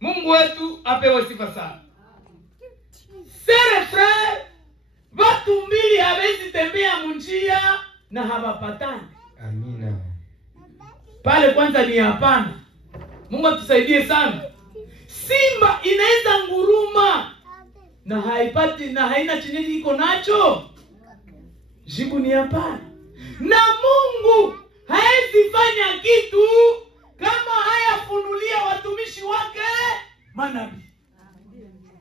Mungu wetu apewe sifa sana. Sere frère, watu mbili hawezi tembea munjia na hawapatani. Amina. Pale kwanza ni hapana. Mungu atusaidie sana. Simba inaweza nguruma na haipati na haina chenye iko nacho? Jibu ni hapana. Na Mungu haezi fanya kitu kama hayafunulia watumishi wake manabii.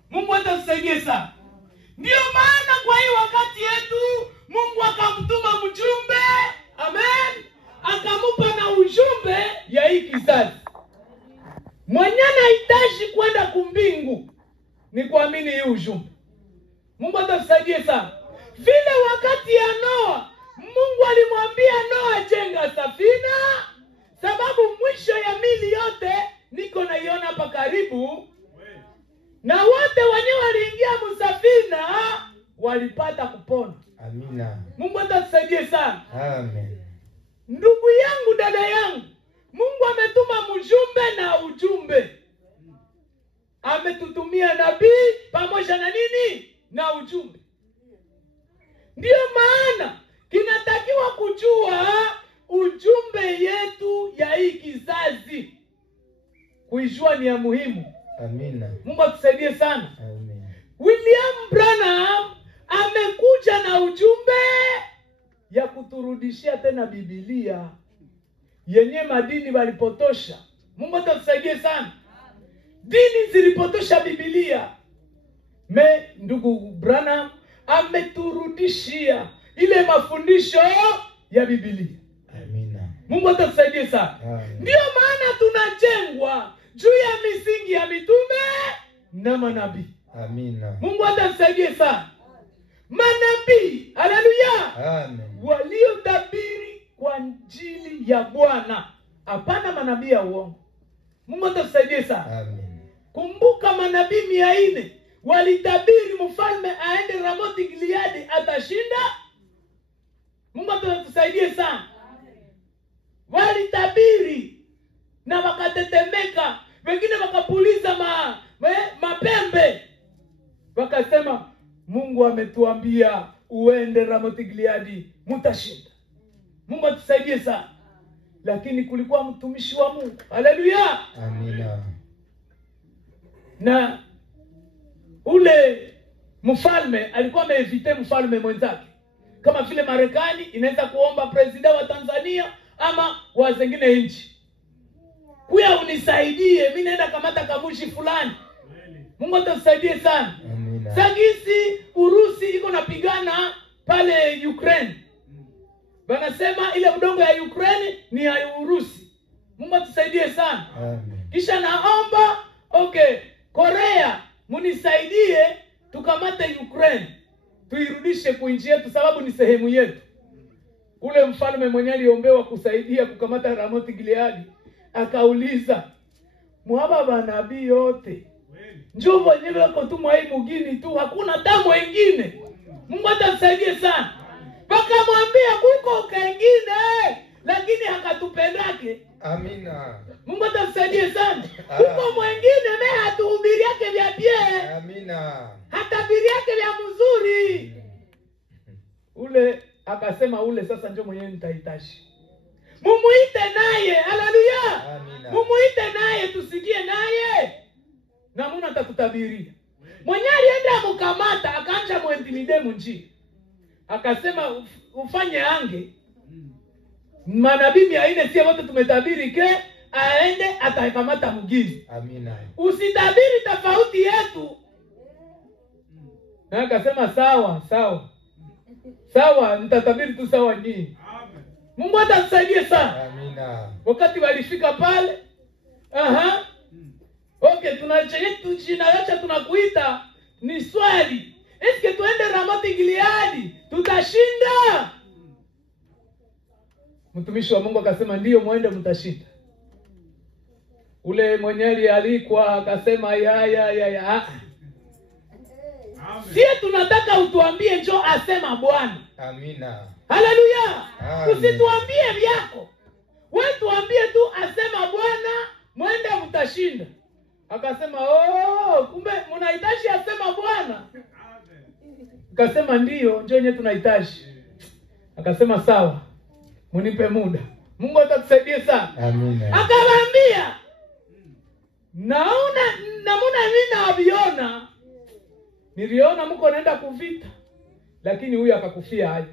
Mungu atatusaidie sana. Ndio maana kwa hii wakati yetu Mungu akamtuma mjumbe. Amen. Akamupa na ujumbe ya hii kizazi. Mwenye anahitaji kwenda kumbingu ni kuamini hii ujumbe. Mungu atatusaidie sana. Vile wakati ya Noa, Mungu alimwambia Noa jenga safina, sababu mwisho ya mili yote niko naiona hapa karibu. Na wote wenyewe waliingia msafina walipata kupona. Amina. Mungu atatusaidie sana. Amen. Ndugu yangu, dada yangu, Mungu ametuma mjumbe na ujumbe. Ametutumia nabii pamoja na nini? Na ujumbe. Ndio maana kinatakiwa kujua ujumbe yetu ya hii kizazi. Kuijua ni ya muhimu. Amina. Mungu atusaidie sana. Amen. William Branham amekuja na ujumbe ya kuturudishia tena Biblia yenye madini walipotosha. Mungu atusaidie sana. Dini zilipotosha Biblia. Ndugu Branham ameturudishia ile mafundisho ya Biblia. Amina. Mungu atusaidie sana. Ndio maana tunajengwa juu ya misingi ya mitume na manabii. Amina. Mungu atusaidie sana. Manabii, haleluya, Amen, waliotabiri kwa ajili ya Bwana, hapana manabii ya uongo. Mungu atusaidie sana. Amen. Kumbuka manabii 400 walitabiri mfalme aende Ramoti Gileadi atashinda. Mungu atusaidie sana. Walitabiri na wakatetemeka, wengine wakapuliza mapembe. Wakasema Mungu ametuambia uende Ramoti Gileadi mutashinda. Mungu atusaidie sana. Lakini kulikuwa mtumishi wa Mungu. Haleluya. Amina. Na ule mfalme alikuwa ameevite mfalme mwenzake. Kama vile Marekani inaweza kuomba president wa Tanzania ama wa zingine nchi, kuya unisaidie, mimi naenda kamata kamushi fulani. Mungu atusaidie sana. Amina. Sagisi Urusi iko napigana pale Ukraine. Wanasema ile udongo ya Ukraine ni ya Urusi. Mungu atusaidie sana. Amen. Kisha naomba Korea munisaidie tukamate Ukraine, tuirudishe kwa nchi yetu sababu ni sehemu yetu. Ule mfalme mwenye aliombewa kusaidia kukamata Ramoti Gileadi akauliza, "Mwaba banabii yote njoo wenyewe wako tu mwa hii mugini tu, hakuna damu wengine." Mungu atasaidie sana. Wakamwambia kuko kengine lakini hakatupendake. Amina. Mungu atasaidie sana. Kuko mwengine hatuhubiri yake vya pie. Amina. Hatabiri yake vya mzuri. Ule akasema ule sasa ndio mwenyewe nitahitaji. Mumuite naye. Haleluya. Amina. Mumuite naye tusikie naye. Na Mungu atakutabiria. Mwenye alienda mkamata akaanza muintimide munji. Akasema ufanye ange. Manabii 400 sie wote tumetabiri ke aende atakamata mgini. Amina. Usitabiri tofauti yetu. Na akasema sawa, sawa. Sawa, nitatabiri tu sawa nyinyi. Mungu atatusaidia sana. Amina. Wakati walifika pale, tunaacha tunakuita ni swali. Eske tuende Ramoti Gileadi tutashinda? Mtumishi wa Mungu akasema ndio, muende mtashinda. Ule mwenyewe alikuwa akasema ya. Sie tunataka utuambie njoo asema Bwana. Amina. Haleluya. Amen. Usituambie vyako. Wewe tuambie tu asema Bwana, mwende mtashinda. Akasema, kumbe mnahitaji asema Bwana. Akasema ndio, njoo nyewe tunahitaji. Akasema sawa, munipe muda. Mungu atatusaidia sana. Amina. Akawaambia, namuna mimi naviona. Niliona mko naenda kuvita, lakini huyu akakufia haja.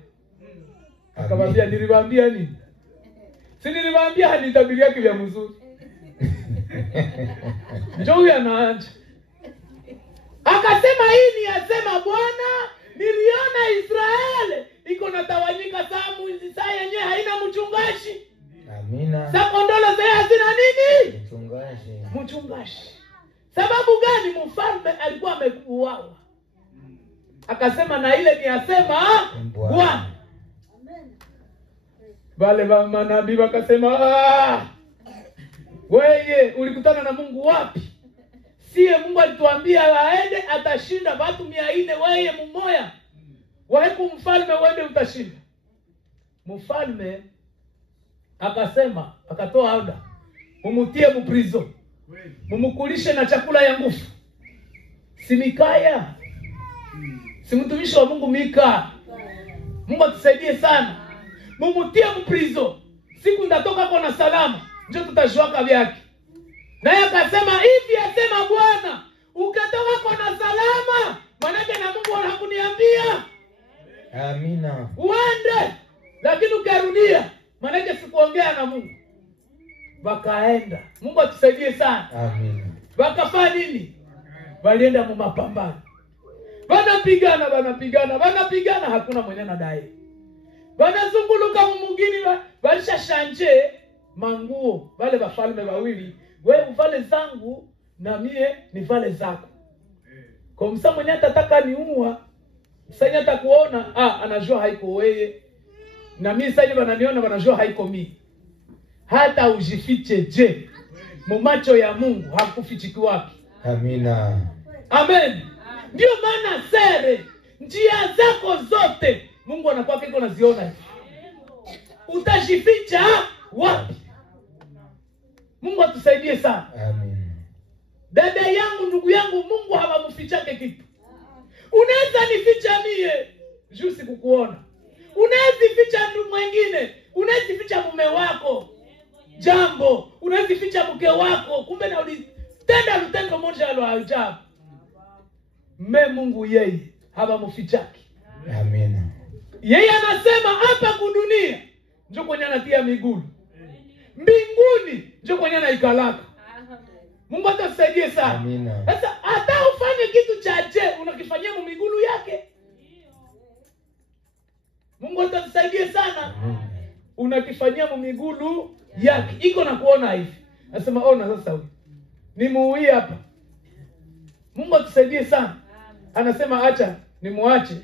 Akamwambia, niliwaambia nini? Si niliwaambia hanitabiria yake vya mzuri. Njoo huyu anaanza. Akasema, hii ni asema Bwana, niliona Israeli iko natawanyika saa yenyewe haina mchungaji. Amina. Sa kondolo zao hazina nini? Mchungaji. Sababu gani? Mfalme alikuwa amekuuawa. Akasema na ile ni asema Bwana. Wale manabii wakasema, wewe ulikutana na Mungu wapi? Sie Mungu alituambia aende atashinda watu 400, wewe mmoja. Waheku mfalme uende utashinda. Mfalme akasema, akatoa order, mumutie mprizo, mumukulishe na chakula ya nguvu. Si Mikaya? Si mtumishi wa Mungu Mika? Mungu atusaidie sana. Mumutie mprizo, siku ndatoka kwa na salama, njoo tutashuaka vyake. Naye akasema, hivi asema Bwana, ukatoka kwa na salama, manake na Mungu hakuniambia. Amina. Uende, lakini ukarudia, manake sikuongea na Mungu. Wakaenda. Mungu atusaidie sana. Amina. Wakafanya nini? Walienda mu mapambano. Wanapigana, hakuna mwenye anadai. Wanazunguluka mumugini, walisha shanje manguo. Wale wafalme wawili, wewe uvale zangu na mie nivale zako. Kwa msa mwenye atataka niua, sasa atakuona, anajua haiko wewe. Na mimi sasa wananiona wanajua haiko mimi. Hata ujifiche je, mumacho ya Mungu hakufichiki wapi. Amina. Amen. Ndio maana sere, njia zako zote Mungu anakuwa kiko naziona hivi. Utajificha wapi? Mungu atusaidie sana. Amen. Dada yangu, ndugu yangu, Mungu hawamfichake kitu. Unaweza nificha mie, juu sikukuona. Unaweza ficha mtu mwingine, unaweza ficha mume wako. Jambo, unaweza ficha mke wako, kumbe na ulitenda lutendo moja la ajabu. Mungu yeye hawamfichaki. Amina. Yeye anasema hapa kudunia njoo kwenye anatia miguu. Mbinguni njoo kwenye anaikalaka. Mungu atasaidie sana. Amina. Sasa hata ufanye kitu cha je, unakifanyia miguu yake. Mungu atasaidie sana. Amina. Unakifanyia miguu yake. Iko na kuona hivi. Nasema ona sasa huyu. Nimuue hapa. Mungu atusaidie sana. Anasema acha nimuache.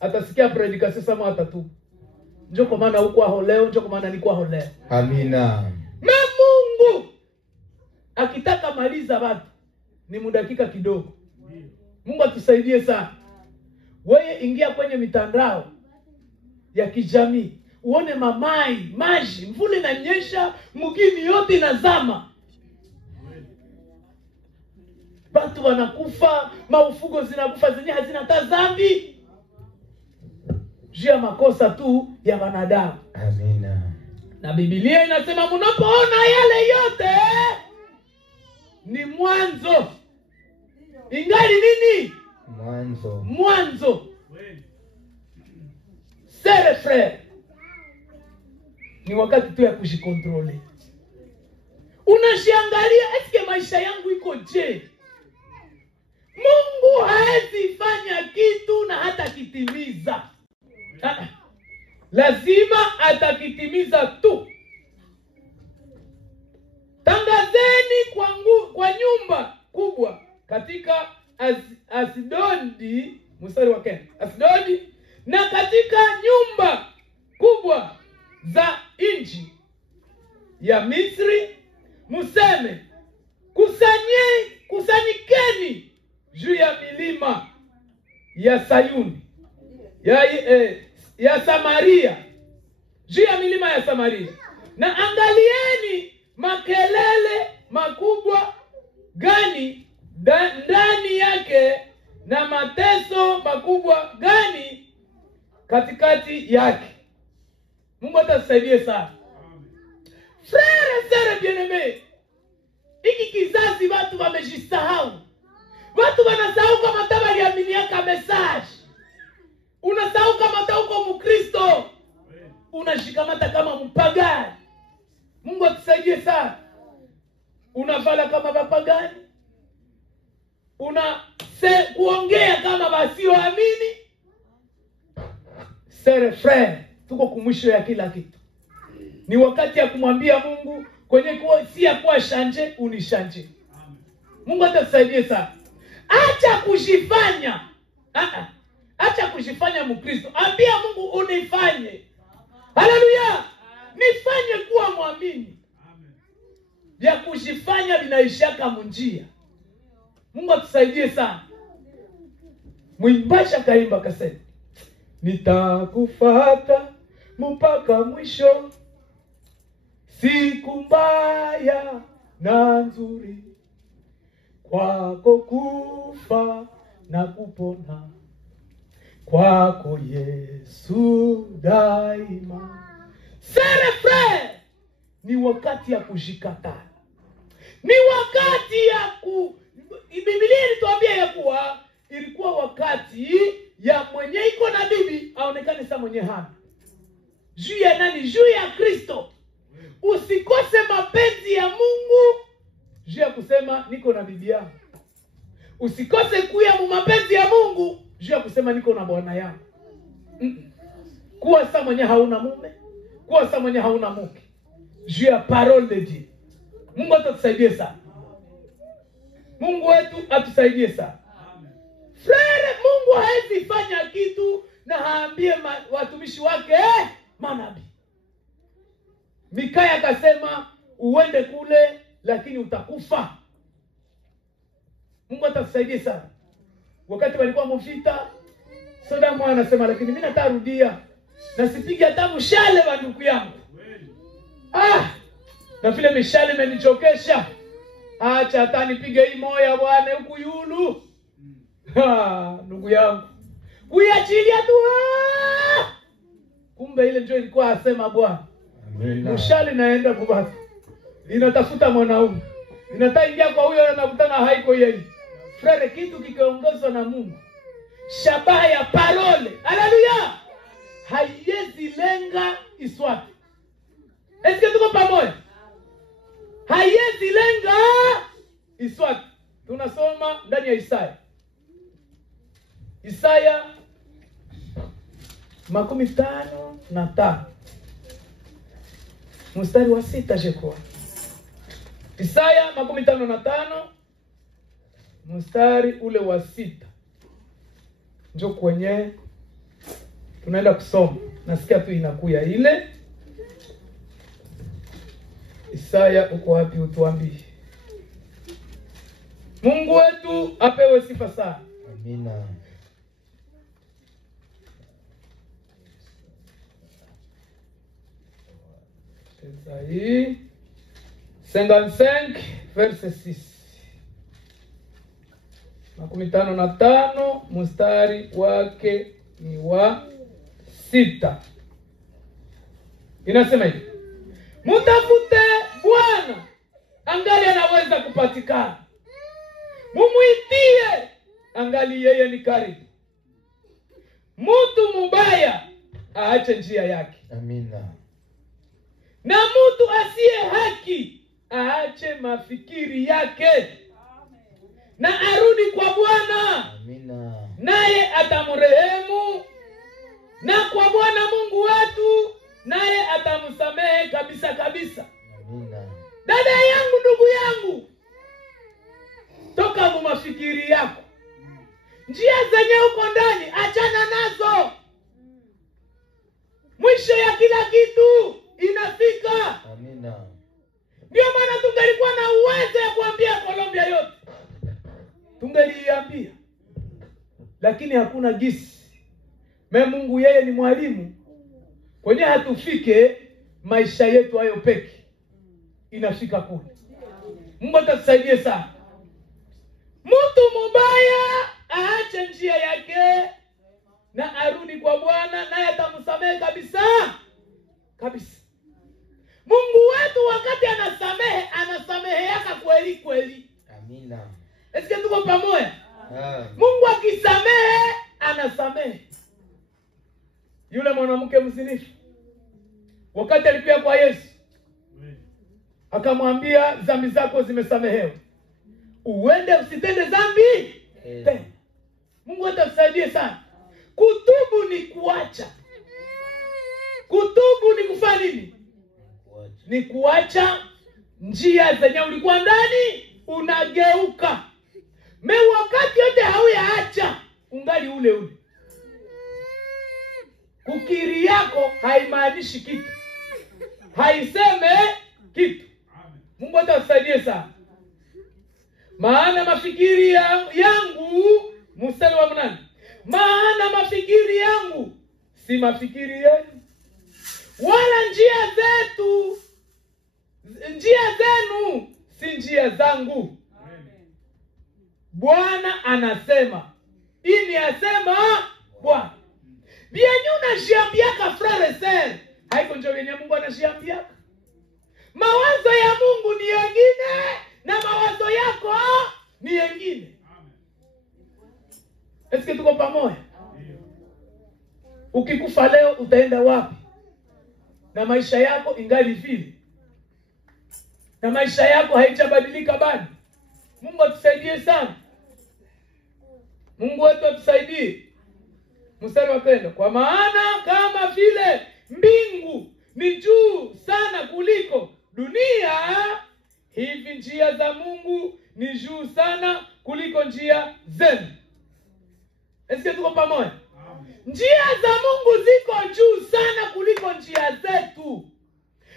Atasikia predication sasa atatubu. Njoo kwa maana huko aho leo, njoo kwa maana nilikuwa aho leo. Amina. Mungu akitaka maliza watu ni mudakika kidogo. Mungu atusaidie sana. Wewe ingia kwenye mitandao ya kijamii, uone maji, mvula inanyesha, mgini yote inazama. Watu wanakufa, maufugo zinakufa zenye hazina hata dhambi. Juu ya makosa tu ya wanadamu. Amina. Na Biblia inasema mnapoona yale yote ni mwanzo. Ingali nini? Mwanzo. Sere frère. Ni wakati tu ya kujikontrole. Unashiangalia, eske maisha yangu iko je? Mungu haezi fanya kitu na hata kitimiza. Lazima atakitimiza tu. Tangazeni kwa nyumba kubwa katika Asdodi, mstari wa 10. Asdodi, na katika nyumba kubwa za nchi ya Misri, museme, kusanyikeni juu ya milima ya Sayuni, ya Samaria, juu ya milima ya Samaria, na angalieni makelele makubwa gani ndani yake na mateso makubwa gani katikati yake. Mungu atasaidie sana. Frère, sœur bien-aimé, hiki kizazi watu wamejisahau. Watu wanasahau kama taba waliaminiaka message. Unasahau kama ta uko Mkristo. Unashikamata kama mpagani. Mungu atusaidie sana. Unavala kama wapagani. Kuongea kama wasioamini. Sere frère, tuko kumwisho ya kila kitu. Ni wakati ya kumwambia Mungu kwenye si ya kuwa shanje, unishanje. Mungu atasaidie sana. Acha kujifanya. Acha kujifanya Mkristo. Ambia Mungu unifanye. Haleluya. Nifanye kuwa muamini. Vya kujifanya vinaishaka munjia. Mungu atusaidie sana. Mwimbaji akaimba akasema, nitakufuata mpaka mwisho, siku mbaya na nzuri, kwako kufa na kupona, kwako Yesu daima. Sere frère, ni wakati ya kujikataa. Ni wakati ya Biblia ilituambia ya kuwa ilikuwa wakati ya mwenye iko na bibi aonekane sa mwenye hana. Juu ya nani? Juu ya Kristo. Usikose mapenzi ya Mungu juu ya kusema niko na bibi yangu. Usikose kuya mu mapenzi ya Mungu juu ya kusema niko na bwana yangu. Kuwa sa mwenye hauna mume, kuwa sa mwenye hauna mke. Juu ya parole de Dieu. Mungu atusaidie sana. Mungu wetu atusaidie sana. Frere, Mungu haezi fanya kitu na haambie watumishi wake manabii. Mikaya akasema uende kule lakini utakufa. Mungu atasaidie sana. Wakati walikuwa mvita, Sodamu anasema lakini mimi natarudia na sipige hata mshale wa ndugu yangu. Na vile mishale imenichokesha. Acha hata nipige hii moya bwana huku yulu. Ndugu yangu. Kuiachilia tu. Kumbe ile njoo ilikuwa asema Bwana. Mshale naenda kubaki. Inatafuta mwanaume. Inataingia kwa huyo anakutana haiko yeye. Frere, kitu kikiongozwa na Mungu. Shabaha ya parole. Haleluya. Haiwezi lenga iswati. Eske tuko pamoja? Haiwezi lenga iswati. Tunasoma ndani ya Isaya. Isaya 55 mstari wa 6 jekwa. Isaya 55 mstari ule wa 6. Njoo kwenye tunaenda kusoma. Nasikia tu inakuya ile. Isaya uko wapi utuambie? Mungu wetu apewe sifa sana. Amina. Isaïe 55 verset 6. 55 mstari wake ni wa 6. Inasema hivi: mtafute Bwana angali anaweza kupatikana. Mumuitie angali yeye ni karibu. Mtu mubaya aache njia yake. Amina. Na mtu asiye haki aache mafikiri yake. Na arudi kwa Bwana. Amina. Naye atamrehemu. Na kwa Bwana Mungu wetu naye atamsamehe kabisa kabisa. Amina. Dada yangu, ndugu yangu, toka mu mafikiri yako. Njia zenye uko ndani achana nazo. Mwisho ya kila kitu inafika. Amina. Ndio maana tungelikuwa na uwezo ya kuambia Colombia yote. Tungeliambia. Lakini hakuna gisi. Mungu yeye ni mwalimu. Kwenye hatufike maisha yetu hayo peke inafika kule. Mungu atasaidie sana. atarudi kwa Bwana naye atamsamehe kabisa. Kabisa. Mungu wetu wakati anasamehe yaka kweli kweli. Amina. Eske tuko pamoja? Amen. Mungu akisamehe, anasamehe. Yule mwanamke mzinifu wakati alikuja kwa Yesu, akamwambia dhambi zako zimesamehewa, uende usitende dhambi tena. Mungu atakusaidie sana. Kutubu ni kuacha. Kutubu ni kufanya nini? Ni kuacha njia zenye ulikuwa ndani, unageuka. Wakati yote hauyaacha, ungali ule ule. Kukiri yako haimaanishi kitu, haiseme kitu. Mungu atakusaidie sana. Maana mafikiri yangu, mstari wa 8. Maana mafikiri yangu si mafikiri yenu, wala njia zenu si njia zangu. Bwana anasema. Ini asema Bwana. Vyenye unashiambiaka frere ser, haiko njo vyenye Mungu anashiambiaka. Mawazo ya Mungu ni yengine na mawazo yako ni yengine. Eske tuko pamoja? Ukikufa leo utaenda wapi? Na maisha yako ingali vile. Na maisha yako haijabadilika bado. Mungu atusaidie sana. Mungu wetu atusaidie. Mstari wa 10. Kwa maana kama vile mbingu ni juu sana kuliko dunia, hivi njia za Mungu ni juu sana kuliko njia zenu. Eske tuko pamoja? Njia za Mungu ziko juu sana kuliko njia zetu.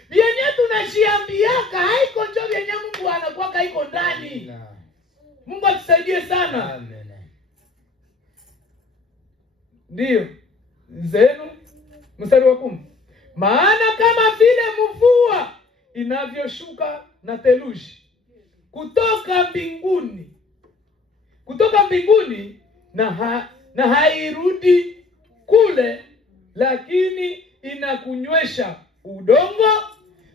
Vyenye tunashiambiaka haiko njo vyenye Mungu anakuwaka iko ndani. Mungu atusaidie sana. Amen. Ndiyo. Zenu. Mstari wa 10. Maana kama vile mvua inavyoshuka na theluji kutoka mbinguni na hairudi kule, lakini inakunywesha udongo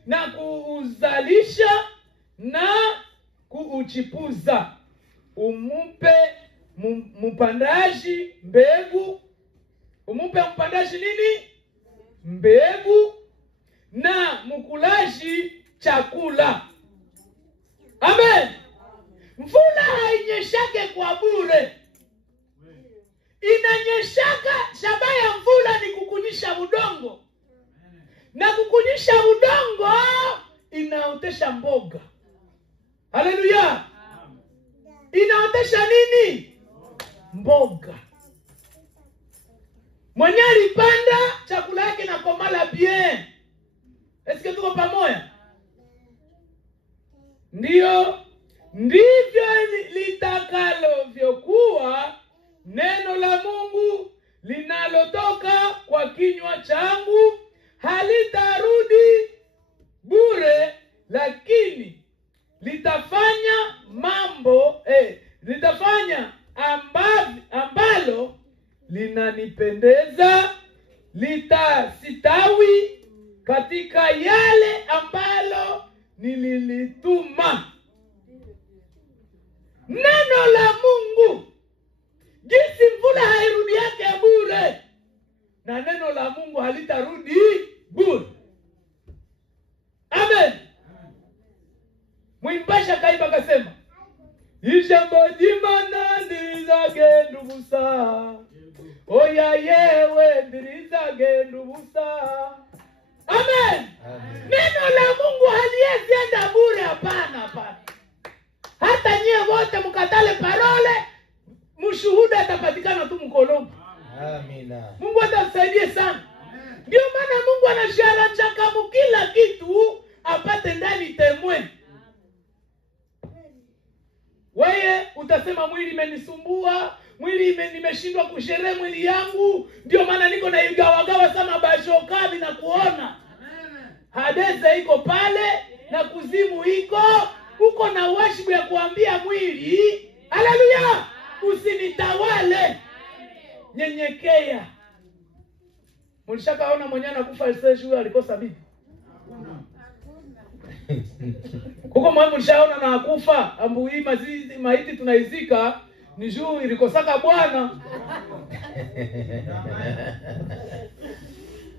na kuuzalisha na kuuchipuza, umupe mpandaji mbegu. Umupe mpandaji nini? Mbegu, na mkulaji chakula. Amen. Mvula hainyeshake kwa bure. Inanyeshaka, shabaha ya mvula ni kukunyisha udongo. Na kukunyisha udongo inaotesha mboga. Haleluya. Inaotesha nini? Mboga. Mwenye alipanda chakula yake na komala bien. Eske tuko pamoja? Ndivyo litakalo vyokuwa neno la Mungu linalotoka kwa kinywa changu, halitarudi bure, lakini litafanya ambalo linanipendeza, litasitawi katika yale ambalo nililituma. Neno la Mungu, jinsi mvula hairudi yake bure, na neno la Mungu halitarudi bure. Amen. Mwimbaji akaimba akasema, ijambo jimana ndizage ndubusa, oya yewe ndizage ndubusa. Amen. Neno la Mungu haliwezi enda bure, hapana. Hata nyie wote mkatale parole, mshuhuda atapatikana tu mkolombo. Amina. Mungu atasaidie sana. Ndio maana Mungu anashara chakamu kila kitu apate ndani temwe. Wewe utasema mwili imenisumbua, nimeshindwa kusherehe mwili yangu, ndio maana niko na igawagawa sana bashokabi na kuona. Hadeze iko pale na kuzimu iko, uko na wajibu ya kuambia mwili, haleluya, usinitawale. Nyenyekea. Mlishakaona mwenyewe anakufa sasa alikosa bibi? Huko mwe mlishaona na akufa ambu hii maiti tunaizika ni juu ilikosaka bwana.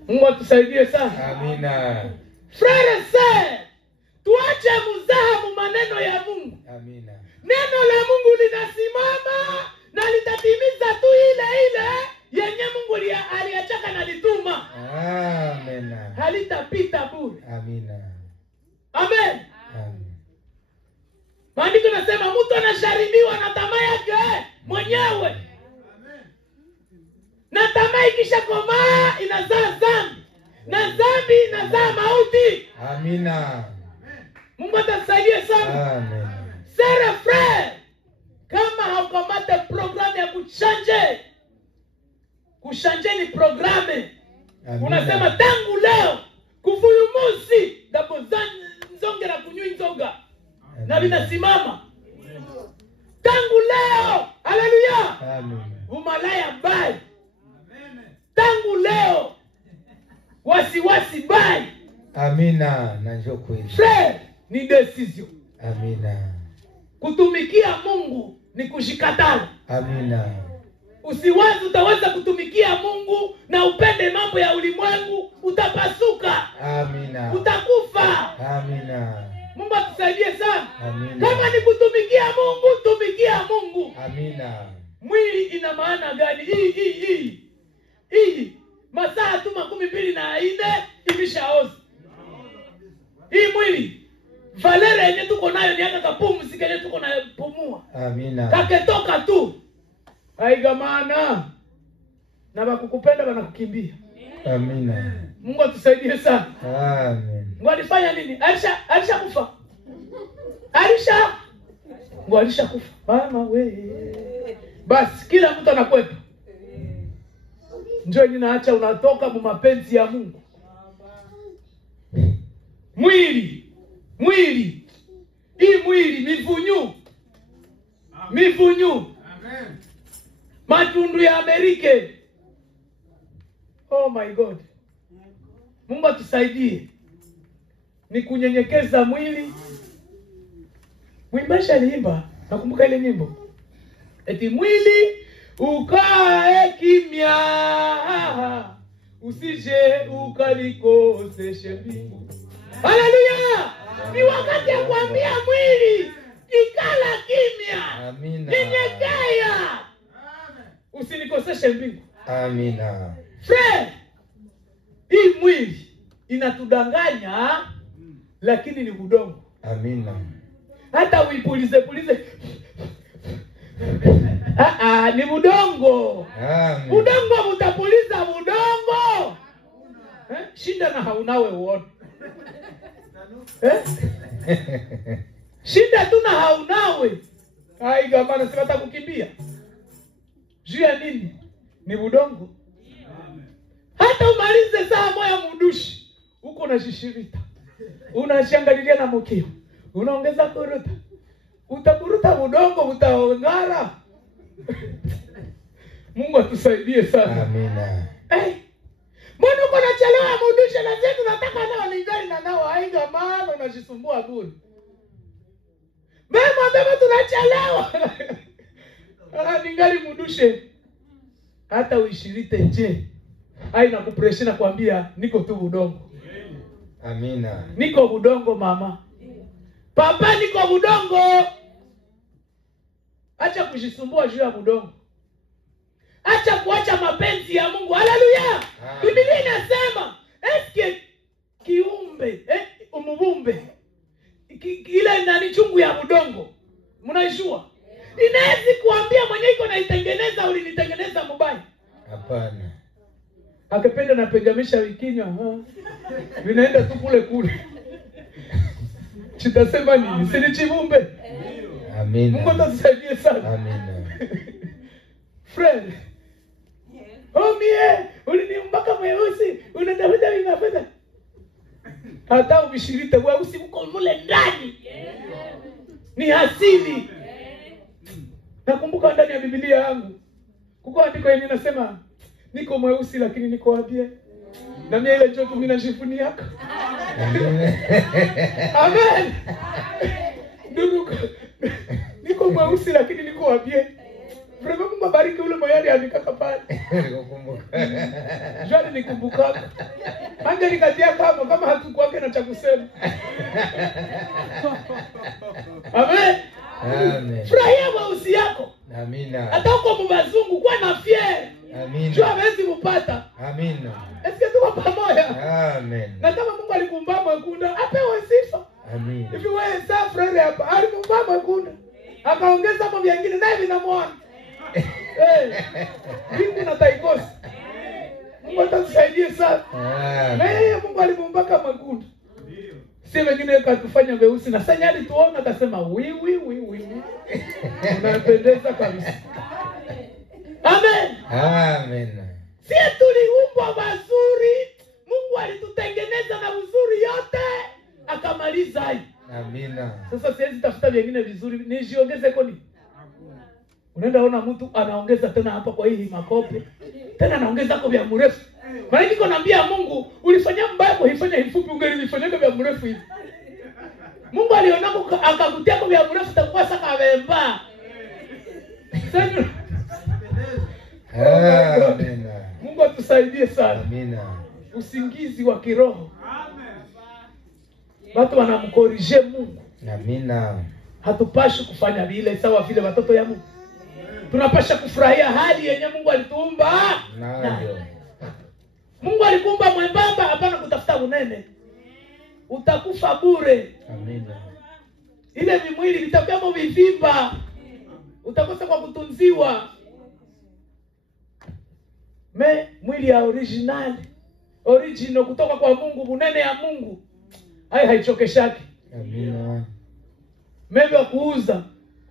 Mungu atusaidie sana. Amina. Frere se, tuache mzaha mu maneno ya Mungu. Amina. Neno la Mungu linasimama na litatimiza tu ile yenye Mungu aliachaka na lituma. Amina. Halitapita bure. Amina. Amen. Amen. Maandiko nasema mtu anasharibiwa na tamaa yake mwenyewe. Na tamaa ikisha komaa inazaa dhambi. Na dhambi inazaa mauti. Amina. Mungu atasaidie sana. Amen. Sere frère, kama haukamate programu ya kushanje ni programu. Unasema tangu leo kuvuyumusi dabo nzongera kunywa nzoga. Na vinasimama. Tangu leo, haleluya. Amen. Umalaya bai. Tangu leo wasiwasi bai. Amina. Na njoo kweli. Frère, ni decision. Amina. Kutumikia Mungu ni kushikatana. Amina. Usiwazi utaweza kutumikia Mungu na upende mambo ya ulimwengu, utapasuka. Amina. Utakufa. Amina. Mungu atusaidie sana. Amina. Kama ni kutumikia Mungu, tumikia Mungu. Amina. Mwili ina maana gani? Hii masaa tu 24 imeshaoza. Hii mwili valere yenye tuko nayo ni hata kapumzi kenye tuko nayo pumua. Amina. Kaketoka tu. Haigamana. Na bakukupenda banakukimbia. Amina. Mungu atusaidie sana. Amen. Mungu alifanya nini? Alisha kufa. Mungu alisha kufa. Mama we. Basi kila mtu anakwepa. Njoo ninaacha unatoka mu mapenzi ya Mungu. Mwili. Hii mwili mivunyu. Amen. Matundu ya Amerika. Oh my God. Mungu atusaidie. Ni kunyenyekeza mwili. Mwimbaji aliimba, nakumbuka ile nyimbo. Eti mwili ukae kimya. Usije ukalikoseshe mbingu. Haleluya! Ni wakati ya kuambia mwili ikala kimya. Amina. Nyenyekea. Usinikoseshe mbingu. Amina. Frère, hii mwili inatudanganya lakini ni udongo. Amina. Hata uipulize ni udongo. Amen. Udongo utapuliza udongo. Shinda na haunawe uone. Shinda tu na haunawe. Haigamana sikata kukimbia. Juu ya nini? Ni udongo. Hata umalize saa moja mudushi, uko na shishirita. Unashangalilia na mukio. Unaongeza kuruta. Utakuruta udongo utaongara. Mungu atusaidie sana. Amina. Mbona uko nachelewa mudushi na zetu nataka nao ningali na nao haiga maana unajisumbua bure. Mema baba tunachelewa. Ningali mudushe. Hata uishirite nje. Haina kupressure na kuambia niko tu udongo. Amina. Niko udongo mama. Papa niko udongo. Acha kujisumbua juu ya udongo. Acha kuacha mapenzi ya Mungu. Haleluya. Biblia inasema eske kiumbe umubumbe ile nani chungu ya udongo. Mnaijua? Inaweza kuambia mwenye iko naitengeneza ulinitengeneza mbaya. Hapana. Akipenda napegamisha wikinywa. Vinaenda tu kule. Chitasema nini? Si ni chibumbe. Amina. Mungu atusaidie sana. Amina. Friend. Uliniumbaka mweusi, unatafuta vinafanya. Hata ubishirite weusi uko mule ndani. Ni asili. Nakumbuka ndani ya Biblia yangu kuko andiko yenye nasema niko mweusi lakini niko wabie. Na mimi ile joto mimi najifunia. Amen. Amen. Ndugu, niko mweusi lakini niko wabie. Vrema Mungu abariki ule moyoni alikaka pale. Nikukumbuka. Jwani nikumbuka. Ange nikatia kama hatukuwake na cha kusema. Amen. Amen. Furahia mweusi yako. Amina. Hata uko mbazungu kuwa na fier. Amina. Jua hawezi kupata. Amina. Eske tuko pamoja? Amen. Na kama Mungu alikumba mwekunda, apewe sifa. Amina. Hivi wewe sasa frere hapa, alikumba mwekunda. Akaongeza mambo mengine naye vinamwona. Mungu na taikosi. Mungu atatusaidia sana. Amen. Mungu alimumbaka mwekunda. Si wengine katufanya weusi na sasa nyali tuona akasema wi. Unapendeza kabisa. Amen. Amen. Si tuliumbwa mazuri. Mungu alitutengeneza na uzuri yote akamaliza hii. Amina. Sasa siwezi tafuta vingine vizuri nijiongeze koni. Unaenda ona mtu anaongeza tena hapa kwa hii makope. Tena anaongeza kwa vya mrefu. Maana niko naambia Mungu, ulifanya mbaya kwa ifanya hifupi ungelifanyaka vya mrefu hivi. Mungu alionako akakutia kwa vya mrefu takuwa saka vemba. Sasa Amina. Mungu atusaidie sana. Amina. Usingizi wa kiroho. Watu wanamkorije Mungu. Amina. Hatupashi kufanya vile sawa vile watoto ya Mungu. Tunapasha kufurahia hali yenye Mungu alituumba. Nayo. Mungu alikuumba mwembamba, hapana kutafuta unene. Utakufa bure. Amina. Ile vimwili vitakuwa vivimba. Utakosa kwa kutunziwa. Mwili ya original kutoka kwa Mungu, bunene ya Mungu. Hai haichokeshaki. Amina. Mimi wa kuuza,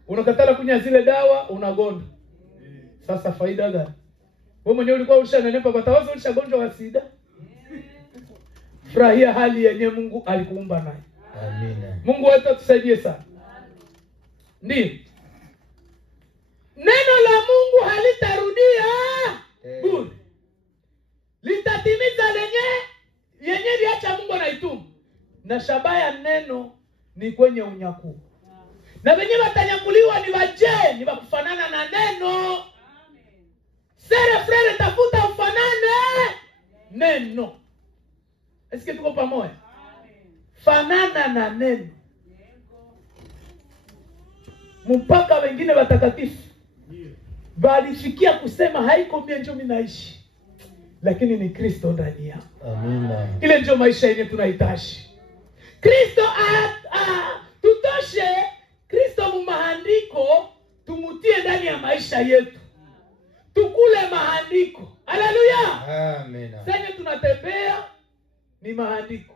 unakatala kunya zile dawa, unagonda. Sasa faida gani? Wewe mwenyewe ulikuwa ushanenepa kwa tawazo ulishagonjwa wa sida. Furahia hali yenye Mungu alikuumba nayo. Amina. Mungu wetu atusaidie sana. Ndio. Neno la Mungu halitarudia bure. Litatimiza yenye liacha Mungu anaituma. Na shabaha ya neno ni kwenye unyakuo. Na wenyewe watanyakuliwa ni waje, ni wakufanana na neno. Sere frere tafuta ufanane neno. Eske tuko pamoja? Fanana na neno. Mpaka wengine watakatifu walifikia kusema haiko mimi ndio mimi naishi, lakini ni Kristo ndani yao. Amina. Ile ndio maisha yenyewe tunahitaji. Kristo tutoshe Kristo mu maandiko, tumutie ndani ya maisha yetu. Tukule maandiko. Haleluya. Amina. Sasa tunatembea ni maandiko.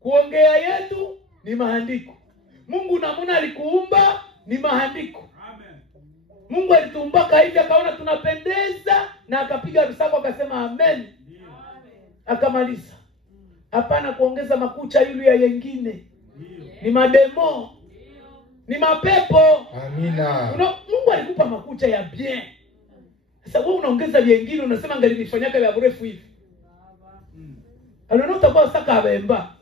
Kuongea yetu ni maandiko. Mungu namuna alikuumba ni maandiko. Amen. Mungu alituumbaka hivi akaona tunapendeza na akapiga rusako akasema amen. Akamaliza. Hapana kuongeza makucha yule ya yengine. Ni mademo. Ni mapepo. Amina. Mungu alikupa makucha ya bien. Sasa wewe unaongeza vyengine unasema angalinifanyaka vya mrefu hivi. Alona utakuwa saka abemba.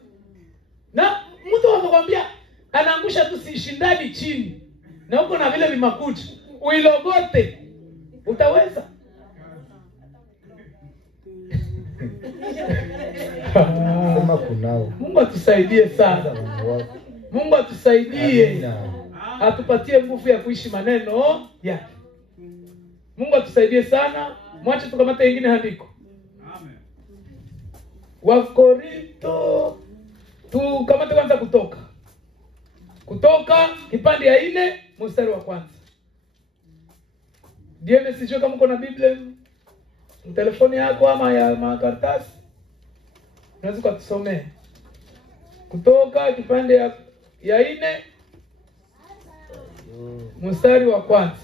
Na mtu akakwambia anaangusha tu sishindani chini. Na uko na vile vimakucha. Uilogote. Utaweza? Sema kunao. Mungu atusaidie sana. Mungu atusaidie. Amina. Atupatie nguvu ya kuishi maneno yake. Mungu atusaidie sana. Mwache tukamata wengine andiko. Amen. Wakorinto tukamata kwanza Kutoka kipande ya 4 mstari wa kwanza. Ndiye sijui kama uko na Biblia telefoni yako ama ya makaratasi. Unaweza kutusomea. Kutoka kipande ya 4 mstari wa kwanza.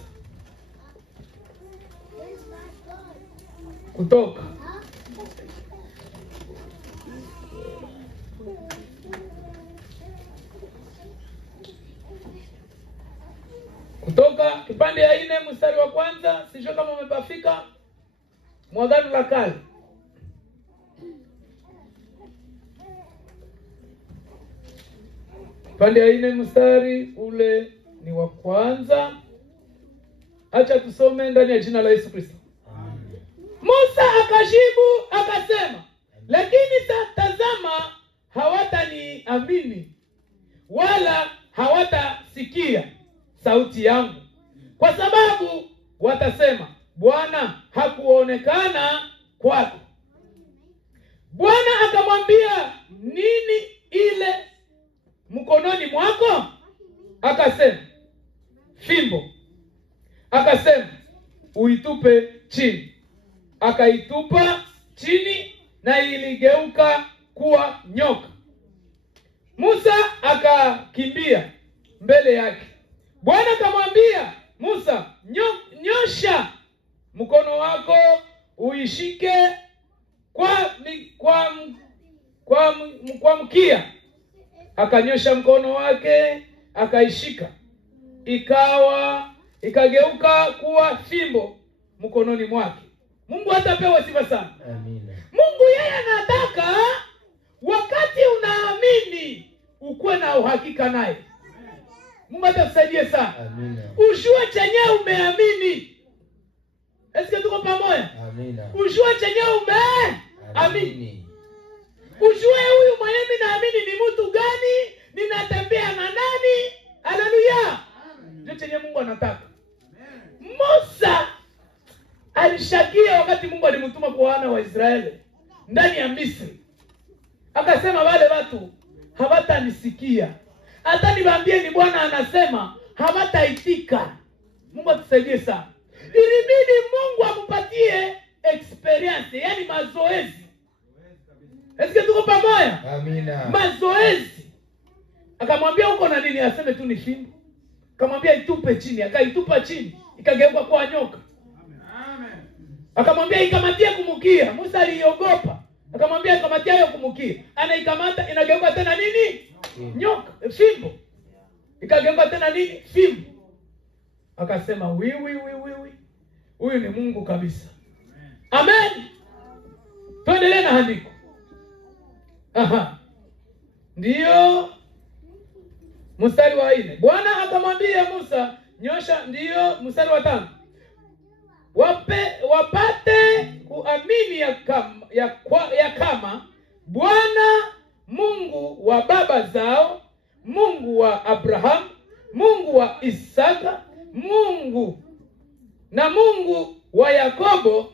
Kutoka kipande ya 4 mstari wa kwanza. Sijui kama umepafika. Mwagano la kale. pande ya 4 mstari ule ni wa kwanza. Acha tusome ndani ya jina la Yesu Kristo. Musa akajibu akasema, lakini tazama, hawataniamini wala hawatasikia sauti yangu, kwa sababu watasema, Bwana hakuonekana kwako. Bwana akamwambia, nini ile mkononi mwako? Akasema, fimbo. Akasema, uitupe chini. Akaitupa chini na iligeuka kuwa nyoka. Musa akakimbia mbele yake. Bwana akamwambia Musa, nyosha mkono wako uishike kwa mkia. Akanyosha mkono wake akaishika, ikageuka kuwa fimbo mkononi mwake. Mungu atapewa sifa sana. Amina. Mungu yeye anataka wakati unaamini ukuwe na uhakika naye. Mungu atakusaidia sana. Amina. Ujue chenye umeamini. Eske tuko pamoja? Amina. Ujue chenye umeamini. Ujue huyu mwenye mimi naamini ni mtu gani, ninatembea na nani. Haleluya. Ndio chenye Mungu anataka. Musa alishakia wakati Mungu alimtuma kwa wana wa Israeli ndani ya Misri. Akasema wale watu hawatanisikia. Hata niwaambie ni Bwana anasema hawataitika. Mungu atusaidie sana. Ilibidi Mungu ampatie experience, yani mazoezi. Eske tuko pamoja? Amina. Mazoezi. Akamwambia uko na nini? Aseme tu ni fimbo. Akamwambia itupe chini, akaitupa chini, ikageuka kuwa nyoka. Amen. Akamwambia ikamatie kumukia. Musa aliogopa. Akamwambia ikamatia hiyo kumukia. Anaikamata inageuka tena nini? Nyoka, fimbo. Ikageuka tena nini? Fimbo. Akasema wi. Huyu ni Mungu kabisa. Amen. Tuendelee na andiko. Ndiyo mstari wa 4. Bwana akamwambia Musa, nyosha. Ndiyo mstari wa 5. Wapate kuamini ya kama Bwana Mungu wa baba zao, Mungu wa Abraham, Mungu wa Isaka, Mungu wa Yakobo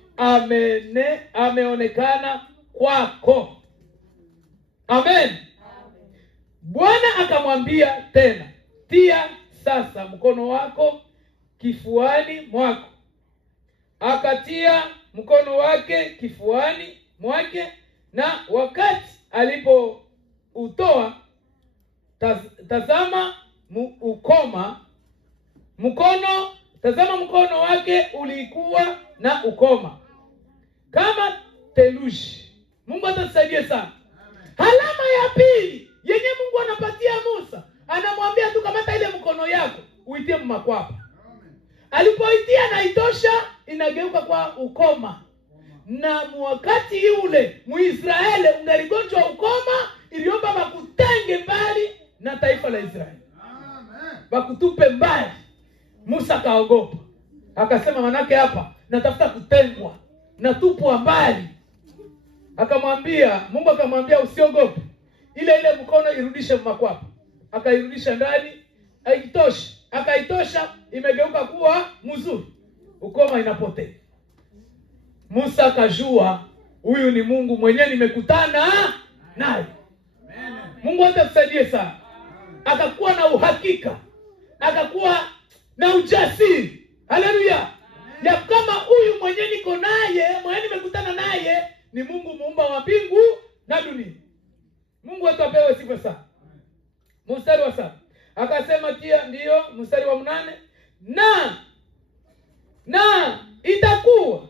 ameonekana kwako. Amen. Bwana akamwambia tena, tia sasa mkono wako kifuani mwako. Akatia mkono wake kifuani mwake, na wakati alipoutoa, tazama mkono wake ulikuwa na ukoma kama theluji. Mungu atatusaidia sana. Alama ya pili yenye Mungu anapatia Musa, anamwambia tu kamata ile mkono yako uitie makwapa. Alipoitia na itosha, inageuka kwa ukoma. Na wakati ule Muisraeli ungaligonjwa ukoma, iliomba bakutenge mbali na taifa la Israeli. Bakutupe mbali. Musa kaogopa. Akasema manake hapa natafuta kutengwa, natupwa mbali. Mungu akamwambia usiogope. Ile mkono irudishe makwapa. Akairudisha ndani, haitosha. Akaitosha, imegeuka kuwa mzuri. Ukoma inapotea. Musa akajua huyu ni Mungu mwenyewe nimekutana naye. Mungu atatusaidia sana. Akakuwa na uhakika. Akakuwa na ujasiri. Haleluya. Ya kama huyu mwenyewe niko naye, mwenyewe nimekutana naye ni Mungu muumba wa mbingu na dunia. Mungu atapewa sifa sana. Mstari wa 7. Akasema tia, ndiyo mstari wa 8. Na itakuwa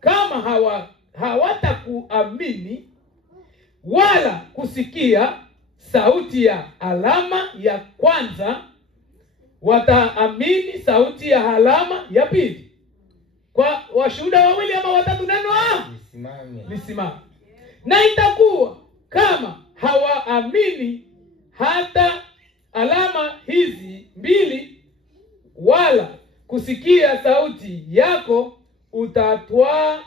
kama hawatakuamini wala kusikia sauti ya alama ya kwanza, wataamini sauti ya alama ya pili. Kwa washuhuda wawili ama watatu neno lisimame. Na itakuwa kama hawaamini hata alama hizi mbili, wala kusikia sauti yako, utatwaa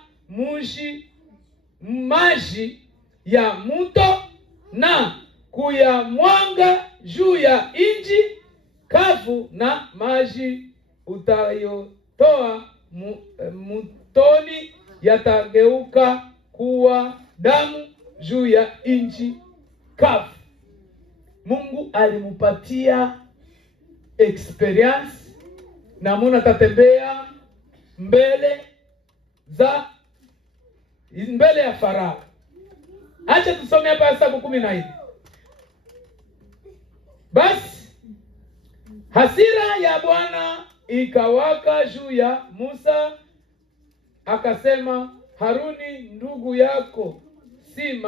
maji ya mto na kuyamwanga juu ya nchi kavu, na maji utayotoa mtoni yatageuka kuwa damu juu ya nchi kavu. Mungu alimupatia experience na muna tatembea mbele ya Farao. Acha tusome hapa Hesabu 14. Basi hasira ya Bwana ikawaka juu ya Musa, akasema, Haruni ndugu yako si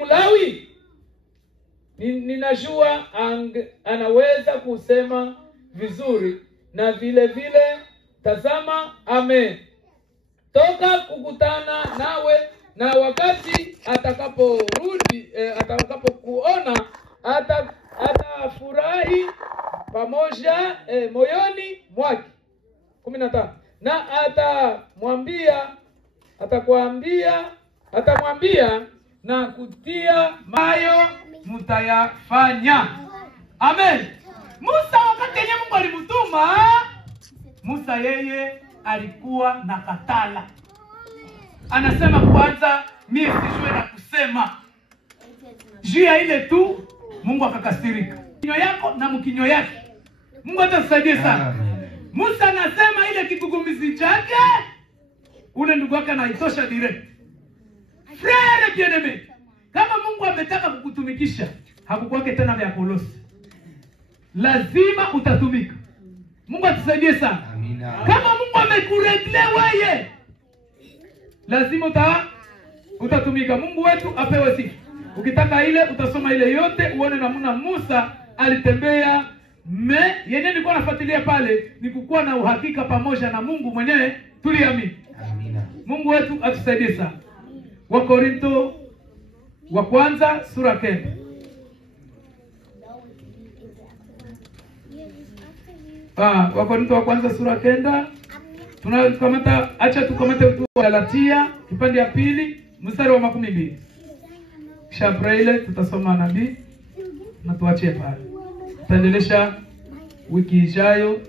Mlawi? Ninajua anaweza kusema vizuri, na vile vile tazama, ametoka kukutana nawe, na wakati atakapokuona atafurahi pamoja moyoni mwake. 15. Na atamwambia na kutia mayo mutayafanya. Amen. Musa wakati yenye Mungu alimutuma, Musa yeye alikuwa na katala. Anasema kwanza, mimi sijui na kusema. Juu ya ile tu Mungu akakasirika. Kinyo yako na mkinyo yake. Mungu atasaidie sana. Musa anasema ile kigugumizi chake, ule ndugu wake anaitosha direct. Frère bien-aimé, kama Mungu ametaka kukutumikisha, hakukwake tena vya kolosi. Lazima utatumika. Mungu atusaidie sana. Amina. Kama Mungu amekuregle wewe, lazima utatumika. Mungu wetu apewe sifa. Ukitaka ile utasoma ile yote uone namna Musa alitembea. Yenyewe nilikuwa nafuatilia pale ni kukuwa na uhakika pamoja na Mungu mwenyewe tuliamini. Amina. Mungu wetu atusaidie sana. Wakorintho wa kwanza sura 9. Wakorintho wa kwanza sura 9. Tunakamata, acha tukamate Galatia kipande ya pili mstari wa 12. Shabraile tutasoma nabii na tuachie pale. Tutaendelesha wiki ijayo.